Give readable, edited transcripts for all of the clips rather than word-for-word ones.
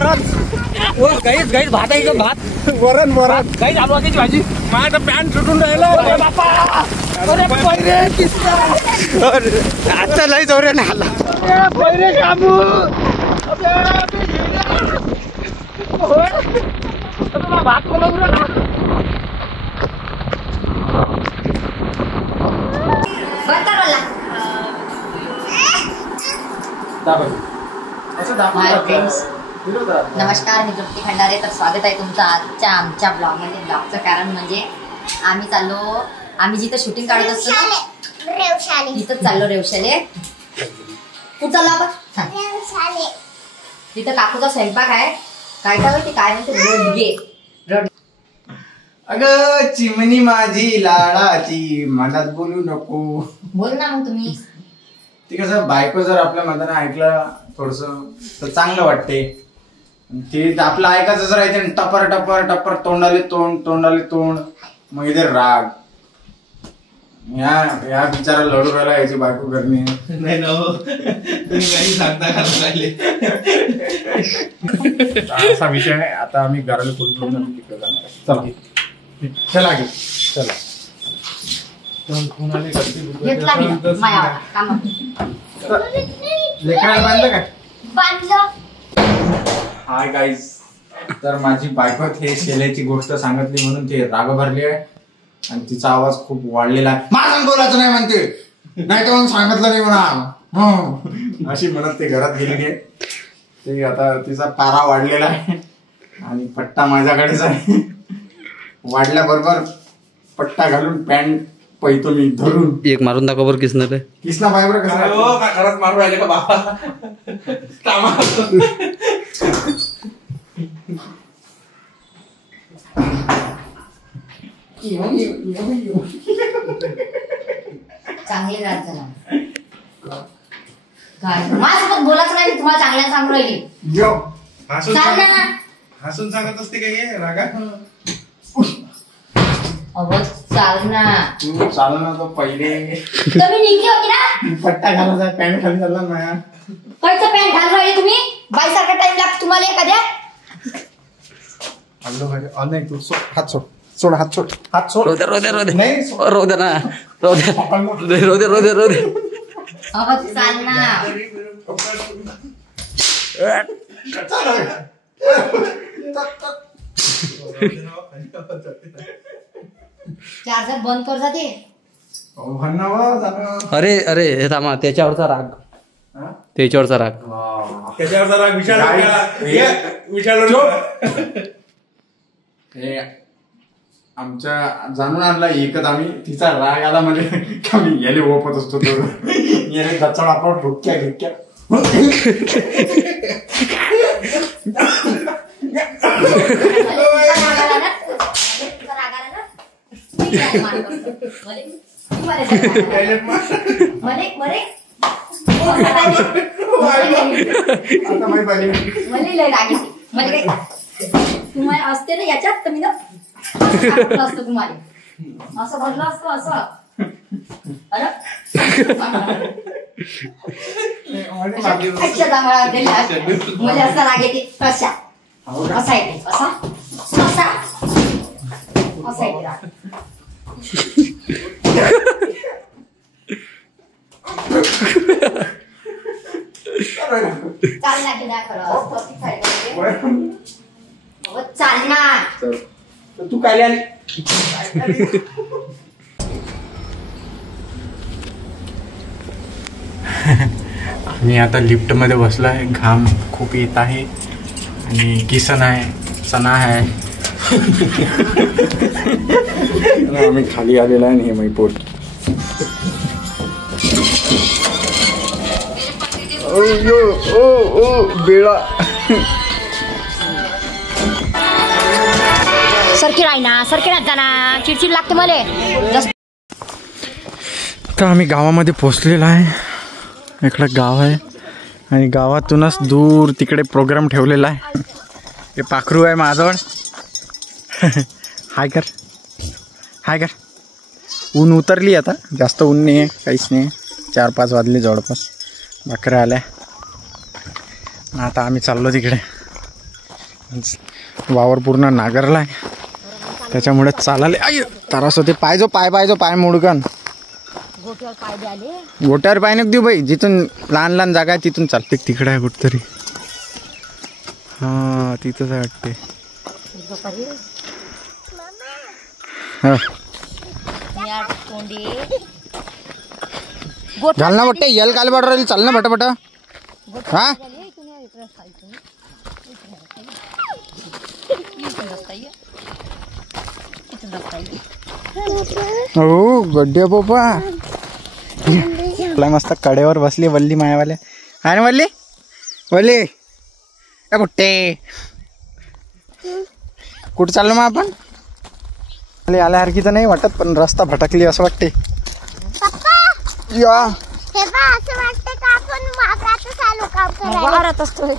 गाईच गाईच भात आहे का भात वरण वरण गाईच आलू वांग्याची भाजी माझं पॅन्ट सुटून राहिलं आता लय जोऱ्याने आला भात नमस्कार, मी तृप्ती खंडारे. तर स्वागत आहे तुमचं आजच्या आमच्या ब्लॉगमध्ये. ब्लॉगचं कारण म्हणजे आम्ही जिथं शूटिंग काढत असतो ना तिथंच चाललो रेवशाले. कुठं चाललो आपण? तिथं काकूचा स्वयंपाक आहे. काय होती काय म्हणते रोडगे. अगं चिमणी माझी लाडाची मनात बोलू नको. बोल ना मग तुम्ही. ते कसं बायको जर आपल्या मनानं ऐकलं थोडस तर चांगलं वाटते. ते आपलं ऐकायचं जर आहे टपर टपर टपर तोंडाले तोंड मग इथे राग या बिचारा लढू राहिला याची बायको करणे नाही ना काही सांगता राहिले. असा विषय आहे. आता आम्ही घराला करून तिकडे जाणार. चला घे चला. लेकराला बांधलं काय? हाय गाईज, तर माझी बायको हे शेल्याची गोष्ट सांगितली म्हणून ते राग भरली आहे आणि तिचा आवाज खूप वाढलेला आहे. माझं बोलायचं नाही म्हणते, नाही तर सांगितलं नाही म्हणा अशी म्हणत ते घरात गेलेली आहे. ते आता तिचा पारा वाढलेला आहे आणि पट्टा माझ्याकडेच आहे. वाढल्याबरोबर पट्टा घालून पॅन्ट पैतो मी धरून एक मारून दाखव बरं किसणार आहे. किसना बाय बरं कसं घरात मारून राहिले का बाबा. चांगले राहत जरा काय माझ्यासोबत बोलायचं नाही. तुम्हाला चांगल्याने सांगून राहिली. हसून सांगत असते का हे रागा. चाल ना तू चाल ना. तो पहिले तुम्ही निघली होती ना. पट्टा घालायचा पॅन्ट खाली झाला ना. पैसा पॅन्ट घालून राहिले तुम्ही. बाईसारखा टाइम लागतो तुम्हाला एखाद्या. नाही तू हात सोड हात सोड रोदे नाही रोदे ना रोदे चाल ना. चार्जर बंद कर जाते. अरे अरे हे थांबा. त्याच्यावरचा राग हे आमच्या जाणून आणला एकच आम्ही. तिचा राग आला म्हणजे आम्ही याले ओपत असतो तो याले दचड आपण ढोक्या घेक्या तुम्हाला असते ना याच्यात तर मी ना असतो तुम्हाला असं भरलं असतं असं. मला असा राग येते कशा असा येते असा येते राग. चाल ना की खरं चाल ना. तू काय आली. मी आता लिफ्ट मध्ये बसलोय. घाम खूप येत आहे आणि किसन आहे सणा आहे. आम्ही खाली आलेला आहे. हे मैपोट बेळा सरकी राही जाना चिडचिड लागते मला. तर आम्ही गावामध्ये पोहोचलेलो आहे. इकडं गाव आहे आणि गावातूनच दूर तिकडे प्रोग्राम ठेवलेला आहे. हे पाखरू आहे माझ्याजवळ. हाय कर. ऊन उतरली आता. जास्त ऊन नाही आहे, काहीच नाही. 4-5 वाजले जवळपास. बकऱ्या आल्या. आता आम्ही चाललो तिकडे. वावर पूर्ण नागरलाय त्याच्यामुळे चालाले आई त्रास होते. पाय मुडकन गोट्यावर पाय द्याले. गोट्यावर पाय नको देऊ बाई. जिथून लहान लहान जागा आहे तिथून चालते. तिकडे आहे कुठतरी. हा तिथंच आहे वाटते. हा चाल ना बट्टे यल काल बड राहील. चाल ना बट हा हो गड्डे बाबा मस्त कडेवर बसली वल्ली मायावाले. काय ना वल्ली वल्ली ए बुट्टे कुठं चाललो मग आपण. आल्यासारखी तर नाही वाटत पण रस्ता भटकली असं वाटते. या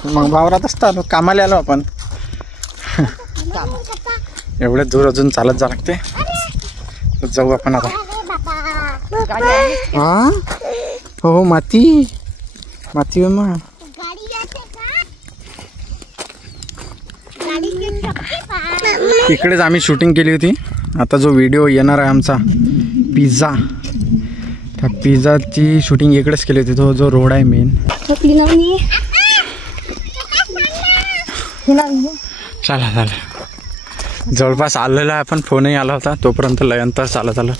मग वावरात असता कामाला आलो आपण. एवढ्या दूर अजून चालत जा लागते. जाऊ आपण आता. हा हो माती मग इकडेच आम्ही शूटिंग केली होती. आता जो व्हिडिओ येणार आहे आमचा पिझ्झा त्या पिझ्झाची शूटिंग इकडेच केली होती. तो जो रोड आहे मेन. चला जवळपास आलेला आहे आपण. फोनही आला होता तोपर्यंत लयंतर चालत आलं.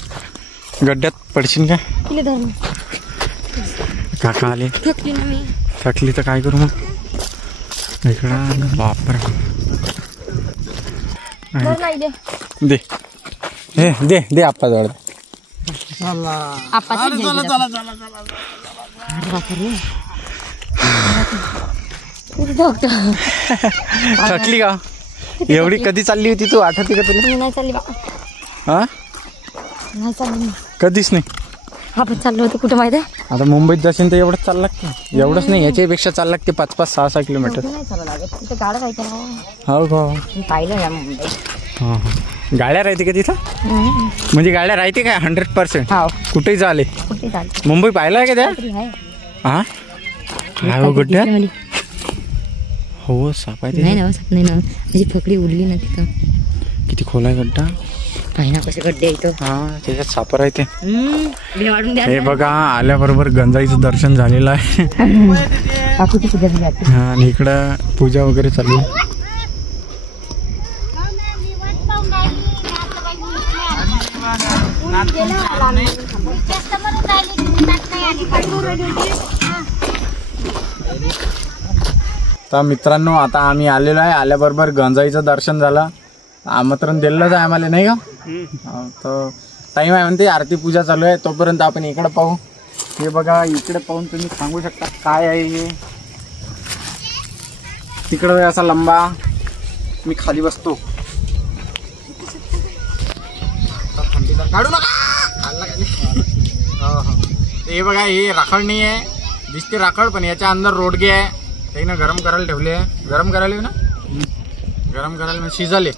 गड्ड्यात पडशील काय. काका आले. थकली तर काय करू मग. इकडं बापर दे दे आप्पा जवळ. थकली का एवढी. कधी चालली होती तू आठवते का तुला. नाही चालली हा नाही चालली. कधीच नाही. आपण चाललो होतो कुठं माहिती आहे. आता मुंबईत जाशील तर एवढंच चाललं लागते. एवढंच नाही याच्यापेक्षा चाललं लागते 5-6 किलोमीटर. नाही चालू लागत तिथं गाड्या राहते ना. हो का मी पाहिलं या मुंबईत. हां गाड्या राहते का तिथं. म्हणजे गाड्या राहते काय 100%. हो कुठेही चाले. कुठे चालते. मुंबई पाहिलं आहे का त्या. हा काय हो गड्ड्या. हो साप आहे. नाही ना साप नाही ना. म्हणजे फकडी उडली ना तिथं. किती खोल आहे गड्डा. पाहिना कसे गड्डे इथं. हा त्याच्यात साप राहते. वाढून द्या. हे बघा आल्याबरोबर गंजाईचं दर्शन झालेलं आहे. काकूची पूजा झाली आता. हा आणि इकडं पूजा वगैरे चालू आहे. तर मित्रांनो आता आम्ही आलेलो आहे. आल्याबरोबर गंजाईचं दर्शन झालं. आमंत्रण दिलंच आहे आम्हाला नाही का. तर टाईम आहे म्हणते आरती पूजा चालू आहे. तोपर्यंत आपण इकडे पाहू. हे बघा इकडे पाहून तुम्ही सांगू शकता काय आहे हे. तिकडं असा लंबा. मी खाली बसतो. काढू नका. हे बघा हे राखड नाही आहे. दिसते राखड पण याच्या अंदर रोडगे आहे. त्यानं गरम करायला ठेवले. गरम करायला ना गरम करायला म्हणजे शिजाले.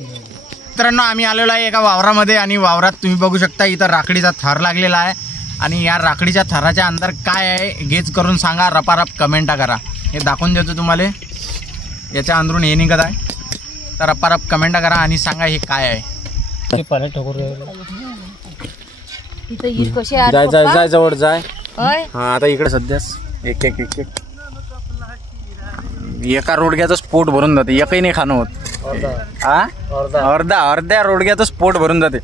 मित्रांनो आम्ही आलेलो आहे एका वावरामध्ये आणि वावरात तुम्ही बघू शकता इथं राखडीचा थर लागलेला आहे. आणि या राखडीच्या थराच्या अंदर काय आहे गेज करून सांगा. रपारप कमेंटा करा. हे दाखवून देतो तुम्हाला. याच्या अंदरून हे निघत आहे. तर रपारप कमेंटा करा आणि सांगा हे काय आहे. जाय जाय जाय जवळ जाय. हा आता इकडे सध्याच एक एका रोडग्याचं पोट भरून जाते. एकही नाही खाणं होत. अर्ध्या रोडग्याचं पोट भरून जाते.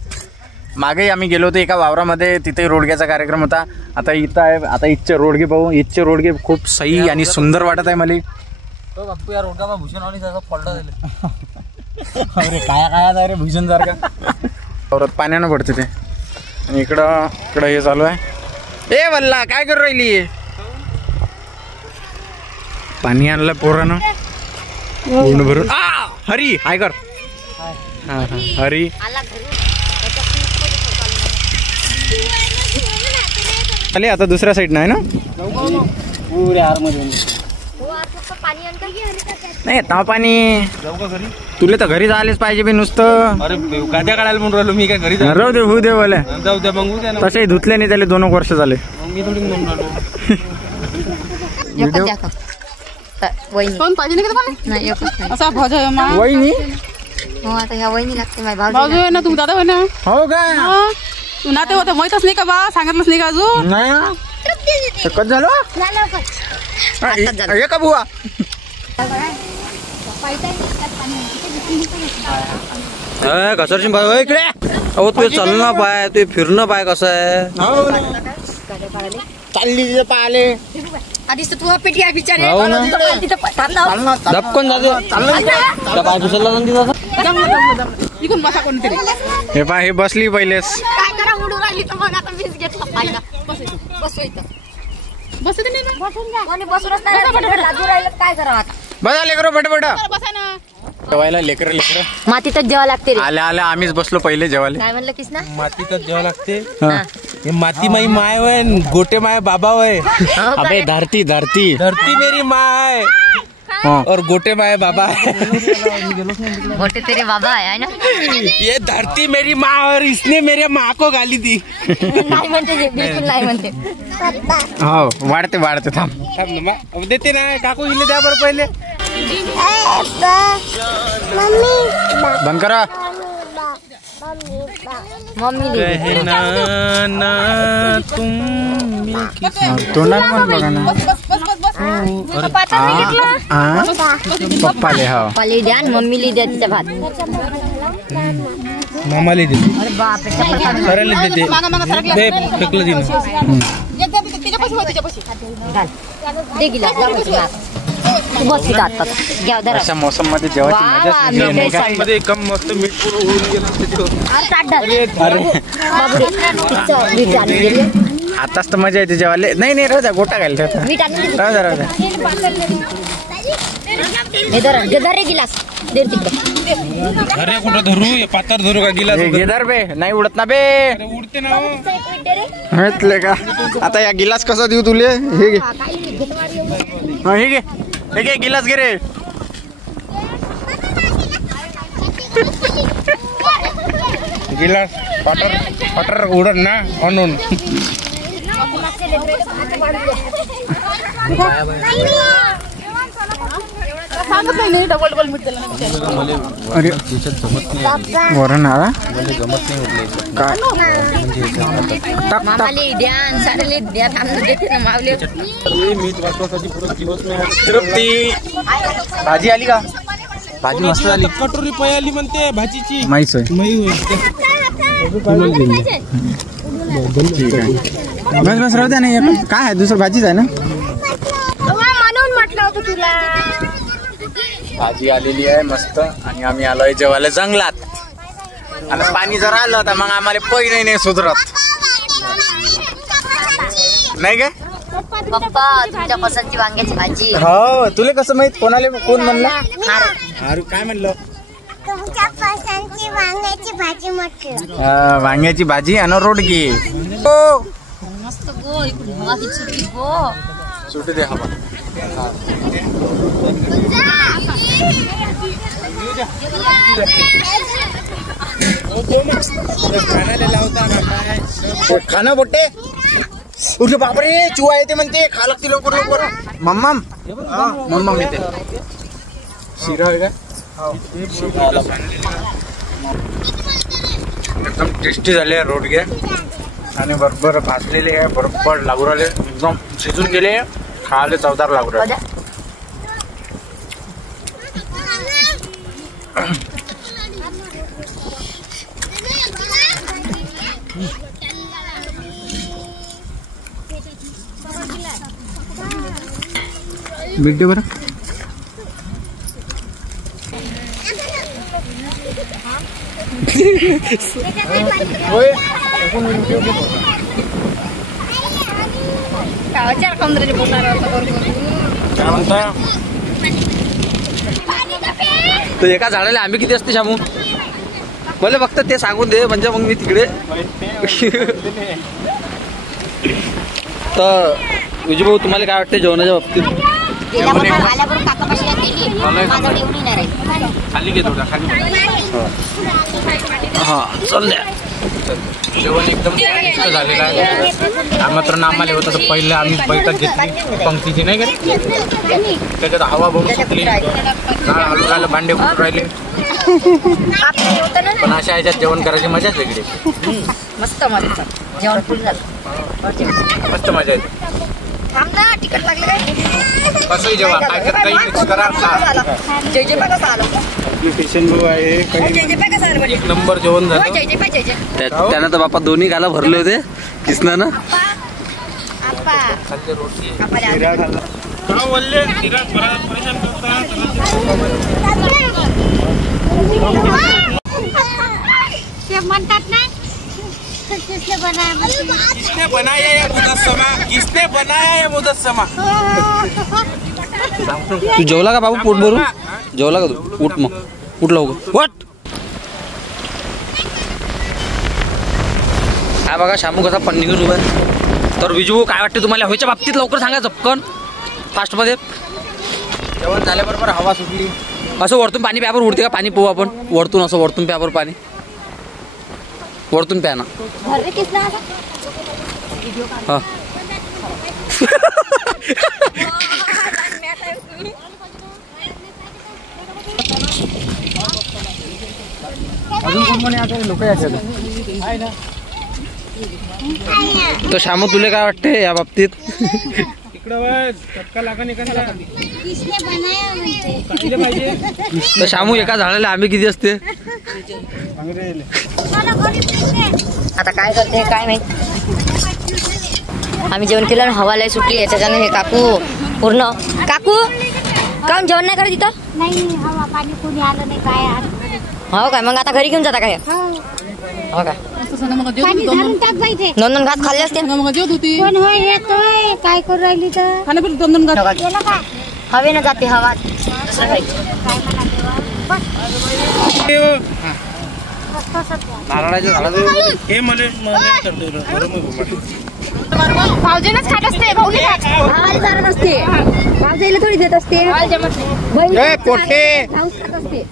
मागे आम्ही गेलो होतो एका वावरामध्ये. तिथे रोडग्याचा कार्यक्रम होता. आता इथं आहे. आता इथचे रोडगे पाहू. इथचे रोडगे खूप सही आणि सुंदर वाटत आहे मला. अरे काय रे भूषण सारखा वावरात पाण्यानं पडते ते. आणि इकडं हे चालू आहे. ए वल्ला काय करू राहिली. पाणी आणलं पोरानं पूर्ण भरून. हरी हाय कर. हरी आले आता दुसऱ्या साईड नाही ना. नाही ता पाणी तुला तर घरी जायलाच पाहिजे बी नुसतं. अरे गाद्या काढायला म्हणून राहिलो मी. काय घरी राहू दे होऊ दे बोले. जाऊ द्या मग उद्या. तसे धुतले नाही त्याला 2 वर्ष झाले. मी थोडी म्हणून राहिलो. वहिनी कोण पाहिजे नाही का तुम्हाला नाही एकच नाही. असा भाऊ आहे मा वहिनी हो आता ह्या वहिनी लागते माझ्या भाऊ भाऊ आहे ना तुम्ही दादा होय ना हो का हा. तू नाते होतं माहीतच नाही का बा सांगितलंच नाही का अजून नाही कच झालं हे का बुवा घसरशील भाई इकडे अहो तू चालणं पाय तू फिरणं पाय कसं आहे चालली तिथे पाहिले आधीच तर तू पेटी आहे बिचारे हो ना. धपकन जाते पाय घुसरला ना तिथं जमलं इकडून बसा कोणतरी हे पा हे बसली पहिलेच काय करा उडू राहिली तर मग आता मीच घेतला पाहिला बसू इथं बस नाही ना कोणी बसूनच नाही लाजू राहिलं काय करावं आता बसा लेकरो पटपट बसा ना जेवायला लेकर मातीतच जेवा लागते रे आल्या आल्या आम्हीच बसलो पहिले जेवायला काय म्हणलं किस ना मातीतच जेव्हा लागते हा. हे माती माई माय वय गोटे माय बाबा वय अबे धरती धरती धरती मेरी माय हाँ. और गोटे माय बाबा है मोठे तेरे बाबा आहे ना ये धरती मेरी माँ और इसने मेरे माँ को गाली दी नाही म्हणते ते, बिलकुल नाही म्हणते हो वाढते वाढते थांब थांब ना मा. अब देते ना काकू हिले द्या बरं पहिले बंद करा मम्मी कहना ना तुम तोंडात पण बघा ना पप्पाले हो पाली द्या आणि मम्मीला द्या तिचा भात मामाले दे अरे बापरे चपाती करायला देते मागा मागा सरकला बे फेकलं दिलं तिच्यापाशी होय तिच्यापाशी घाल दे गिलास जा बसून आता. तू बस तिथं आता घ्या धरा अशा मोसम मध्ये वा जेवायची वा मजा मीठ सांड मध्ये कम मस्त मीठ पुरं होऊन गेलं त्याच्यावर अरे ताट धर बाबू रे तिचं मीठ आणून दिले आताच तर मजा येते जेवायला नाही नाही राहू द्या गोटा घाल मीठ आणून दिले राहू द्या राहू द्या हे धर रे गिलास दे तिकडे अरे कुठं धरू हे पातर धरू का गिलास हे घे धर बे नाही उडत ना बे अरे उडते ना हो. माहितले का आता या गिलास कसा देऊ तुले हे घे हा, हे घे गिलास घे रे गिलास पाटर पाटर उडत ना म्हणून सांगत नाही डबल डबल मीठ दिलं ना अरे वरण आला काय मामाले द्या आणि सारेले द्या थांबून देते ना मावले तृप्ती भाजी आली का भाजी मस्त झाली कटोरी पयाली म्हणते भाजीची माहीच होय मई होय बस राहू द्या नाही काय आहे दुसरं भाजीच आहे ना म्हणून म्हटलं होतं तुला भाजी आलेली आहे मस्त आणि आम्ही आलोय जेवायला जंगलात आणि पाणी जर आलं तर मग आम्हाला पै नाही सुधरत नाही काय पप्पा तुमच्या पसंतची वांग्याची भाजी हो तुला कसं माहित कोण म्हणलं अरे काय म्हणलं तुमच्या पसंतची वांग्याची भाजी म्हटलं वांग्याची भाजी आणि रोडगी हो मस्त गो इकडून हवा किती सुटली गो सुटू दे हवा खाणं बोटे उठे बापरे चुवा येते म्हणते खा लागते लवकर लवकर मम्मम मम्मम येते शिरा आहे का एकदम टेस्टी झाले रोडगे आणि बरोबर भाजलेले आहे बरोबर लागू राहिले एकदम शिजून गेले खायला चवदार लागू राहिले मीठ दे बरं चार कमरे काय म्हणता तर एका झाडाला आंबे किती असते शामू मला फक्त ते सांगून दे म्हणजे मग मी तिकडे तर विजू भाऊ तुम्हाला काय वाटतं जेवणाच्या बाबतीत गेल्याबरोबर आल्याबरोबर काकापाशी गेली माझ्याकडे एवढी नाही राहिली खाली घे थोडा खाली हा चल द्या जेवण एकदम मस्त झालेलं आहे. आमंत्रण आम्हाला होतं तर पहिलं आम्ही बैठक घेतली पंक्तीची नाही का, त्याच्यात हवा बघू सुटली, हलू राहिलं, भांडे फुटून राहिले, पण अशा ह्याच्यात जेवण करायची मजाच वेगळी. मस्त मस्त जेवण फुल झालं, मस्त मजा येते. तिकट लागलं काय कसंही जेवण काय काही मिक्स करा, जय जय पा कसं आलं, जय जय पा कसं आलं, एक नंबर जेवण झालं. जय जय पा जय जय. त्यानं तर बापा दोन्ही गाला भरले होते किसनानं. आप्पा खाल्ले रोटी ते म्हणतात ना किसने बनाया ये मुजस्समा, किसने बनाया ये मुजस्समा. तू जेवला का बाबू पोट भरून? जेवला का तू? उठ मग, उठ लवकर, उठ. हा बघा शामू कसा पन्नीवर उभा आहे. तर विजू काय वाटते तुम्हाला व्हायच्या बाबतीत? लवकर सांगा झपकन फास्टमध्ये. जेवण झाल्याबरोबर हवा सुटली. असं वरतून पाणी प्यावर उडते का? पाणी पिऊ आपण वरतून, असं वरतून प्यावर पाणी, वरतून प्या ना. हा अजून कोण कोण आता लोक यायचे तर शामू तुला काय वाटते या बाबतीत? किसने बनाया म्हणते. तर शामू एका झाडाला आंबे किती असते? आता काय करते काय माहित. आम्ही जेवण केलं आणि हवा लय सुटली याच्याने. हे काकू पूर्ण काकू काऊन जेवण नाही करत इथं? नाही हवा पाणी कोणी आलं नाही काय आज. हो काय मग आता घरी घेऊन जाता काय? हो. हो काय पाणी धरून टाक पाहिजे. दोन दोन घास खाल्ले असते. कोण होय येतोय काय करू राहिली तर गेलं का हवे ना जाते हवा दुसरं काही. काय म्हणा नारळाच्या झाडाचं हे मला भाऊजीनच खात असते भाऊली खात भावाला चारत असते, भावजाईला थोडी देत असते, भाऊच खात असते.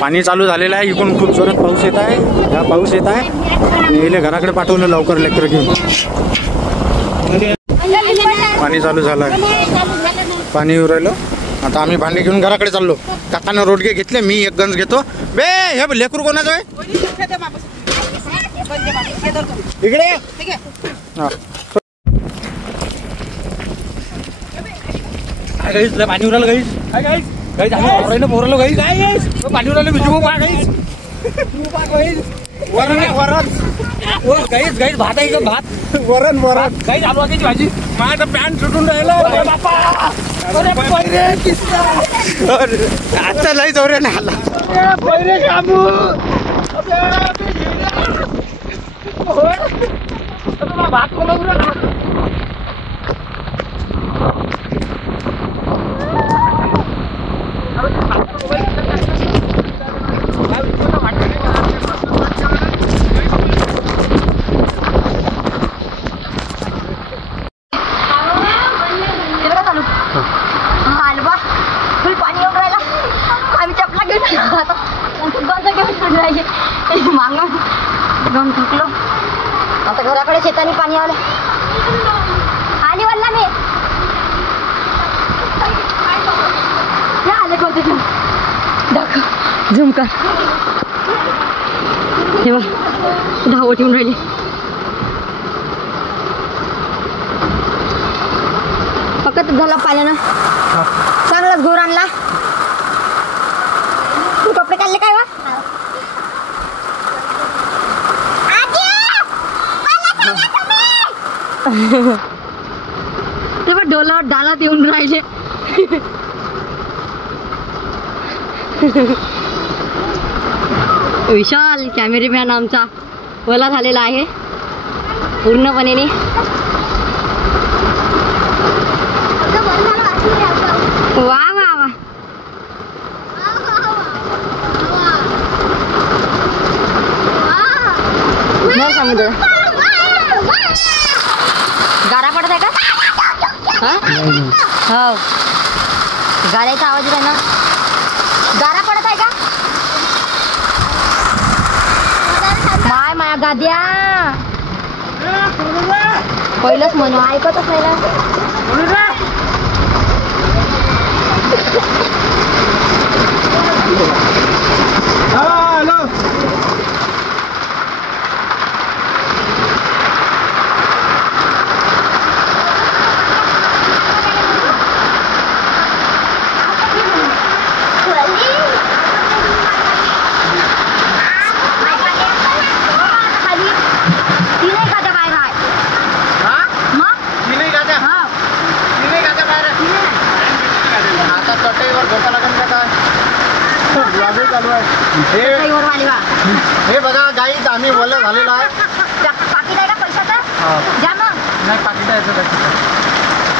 पाणी चालू झालेलं आहे. इकडून खूप जोरात पाऊस येत आहे. हा पाऊस येत आहे आणि येले घराकडे पाठवलं लवकर लेकर घेऊन. पाणी चालू झालं आहे, पाणी येऊ राहिलं. आता आम्ही भांडे घेऊन घराकडे चाललो. काकानं रोडगे घेतले, मी एक गंज घेतो. बे हे लेकरू कोणाचं आहे इकडे? हा गाईस लय पाणी उरालं गाईस. काय गाईस गाईस आम्ही पोरायला पोरालो गाईस. गाईस पाणी उरालं बिजू पा गाईस. वरण वरण गाईस गाईस भात आहे का? भात वरण वरण गाईस आलू वांग्याची भाजी. माझं पॅन्ट सुटून राहिलं. अरे बापा अरे पहिरे किस्सा. आता लई जोराने आला. पहिरे शामू भात कोणा उराला. फुल पाणी येऊन राहिला. आम्ही चपला घेऊन मागून घेऊन थकलो. आता घराकडे शेताने पाणी आलं. आली वल्ला मी आले कोणते दाखव झुम कर. हे बघ धावत येऊन राहिली. फक्त झाला पाण्यानं चांगलाच घोर आणला. तू कपडे काढले काय वा? ते पण डोलावर डालात येऊन राहिले. विशाल कॅमेरामॅन आमचा ओला झालेला आहे पूर्णपणे. वा वा वा नाही समुद्र गारा पडत आहे का? हो गाड्याचा आवाज आहे ना. गारा पडत आहे का? गाद्या गाद्या पहिलंच म्हणू ऐकतच नाही ना. हे बघा गाईत आम्ही बोलणं झालेलं आहे. पाकिट आहे का पैशाचा द्या मग. नाही पाकिट यायचं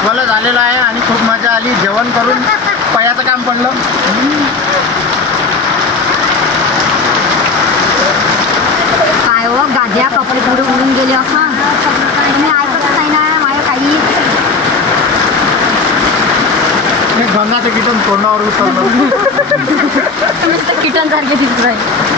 बोलणं झालेलं आहे आणि खूप मजा आली. जेवण करून पयाचं काम पडलं. काय हो गाद्या कपडे पुढे उडून गेले असं तुम्ही ऐकतच नाही ना माझ्या काही. गंगाचं कीटन तोंडावर उचललं. किटन सारखे दिसत आहे.